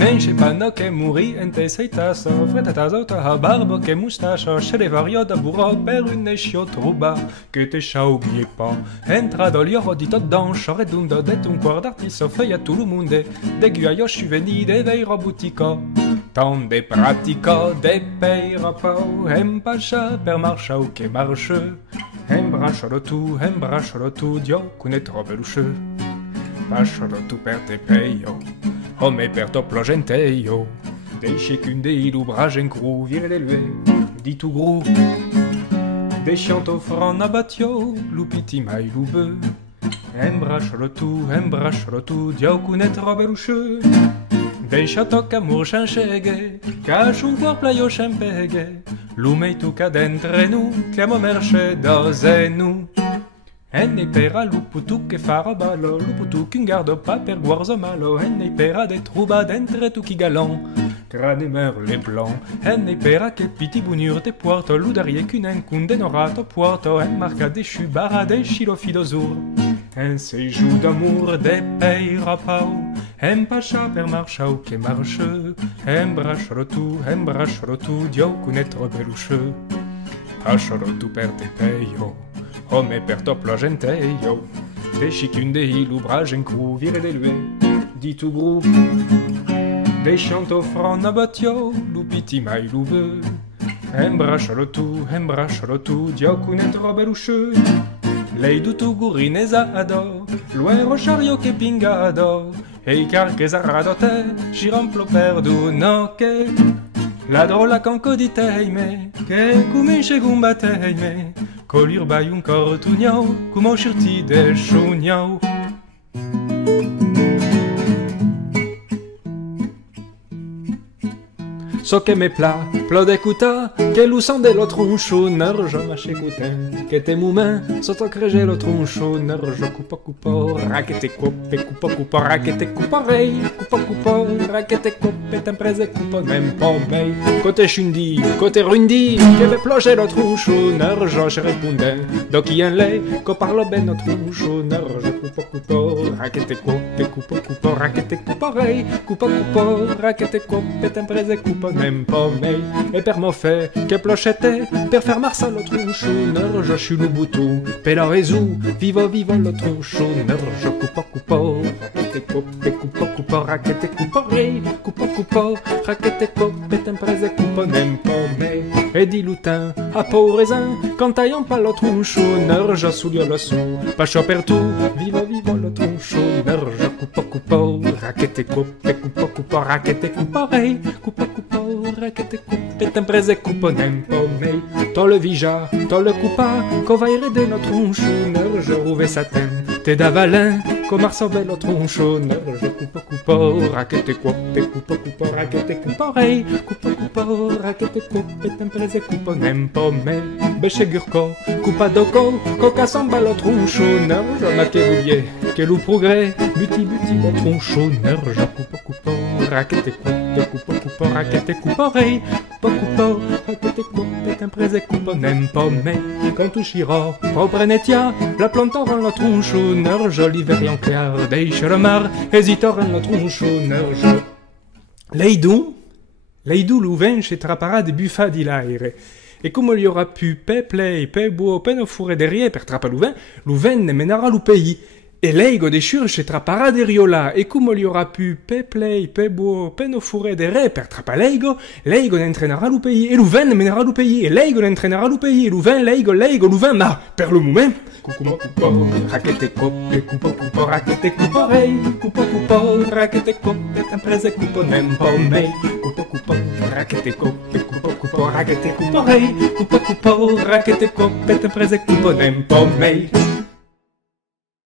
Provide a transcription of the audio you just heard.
Nenche panno che morì ente sei tasso, fretta tasota a barbo che moustache, chez les varios da burro per une nescio trouba, que te oubliez pas. Entra dans l'io di dedans, chore dundo det un quart d'artiso, feuille à tout le monde, de guaio je suis venu de veiro boutica. Tant de pratica, de peira pau, empacha per marcha ou che marche, embraccialo tu, dio, cunet robeluche. Pascialo tu per te peio, o me per to plogenteio, deixe cunde ilu bragen cru, vire de lue, di tu gru, descianto fran abatio, lupiti mai lube, embraccialo tu, dio, cunet robeluche. Deixa toca murchan chege, cache un cuor plaio champege, lumei tu cadentre nu, chiamo merce dozenu. Enne pera luputu che farà ballo, luputu che gardo pa per guarzo malo, enne pera de trouba d'entre tu qui galant, crane mer les blancs, enne pera che piti bunur de puerto, ludarie qu'une condenorato puerto, en marca de chubara de chilofidosur. Un séjour d'amour de peira pau, en pacha per marcha ou che marche, embraccialo tu, dio cunetre beluche. Pascialo tu per te peio, o me per to plogenteio, de chicune de ilu bragen cru, vire de lue, di tu gru, de chanto fran abatio, lupiti mai lube, embraccialo tu, dio cunetre beluche. Lei du tu gurinesa ado, loin rochario che pingado, e i carchesa radote, giramplo perdu no che, la drola canco di teime, che cumince gumbateime, colur bai un cortugnau, como shirti de chuniau. So che me pla d'écouta, che lusan de lo tronchonneur, je mâche écoutin, que te moumain, so to crege lo tronchonneur, je coupo, raquete coupo, raquete couporei, coupo, raquete coupe, t'emprese coupo, même pas mei, côté chundi, côté rundi, que me ploge lo tronchonneur, je répondais, donc y en lait, co parlo ben lo tronchonneur, je coupo, raquete coupo, raquete couporei, coupo, raquete coupe, t'emprese coupo, même pas mei, et per mo fait, que plochette, per faire marsa lo tronchonneur, je suis le boutou, per la résout, vivo lo tronchonneur, je coupo, raquete coupo, raquete couporei, coupo, raquete coupe, t'emprese coupo, même pas mei, et dit loutin, à peau raisin, quand taillant pas lo tronchonneur, je soulio lo sou, pas chaud per tout, vivo lo tronchonneur, je coupo, raquete coupo, raquete couporei, coupo, raquete coupe, t'emprese coupo, nem po mei, to le vija, to le coupa, co vaire de notre tronchonneur, je rouve sa tête, te davalin, co marsobel lo tronchonneur, je coupo, raquete coupo, raquete couporei, coupo, raquete coupe, t'emprese coupo, nem po mei, beche gurco, coupa doco, coca samba lo tronchonneur, je ma que vouliez, que loup progrès, buti lo tronchonneur, je coupo, raquete coupo, raquete couporei, coupo, raquete coupe, t'emprese coupo, nem po mei, quand tu chira, proprenetia, la plantor en la tronchonneur, joli verriant clair, deixe le mar, hésitor en la tronchonneur, je... Leidou louvain chez trapara de buffa di l'aire, et comme il y aura pu pe play, pe buo, pe no fourre derrière per trapa louvain ne menera l'ou pays, e leigo de churche trapara de riola, e come li aura pu pe play, pe buo, pe no fure de re per trapa leigo n'entraînera l'ou pays, e louvain ne menera l'ou pays, e leigo n'entraînera l'ou pays, e louvain, louvain, ma, per le moment. Coupo, raquete coupo, raquete couporei, coupo, raquete coupe, t'emprese coupo, nem po mei, coupo, raquete coupo, raquete couporei, coupo, raquete coupe, t'emprese coupo, nem po mei.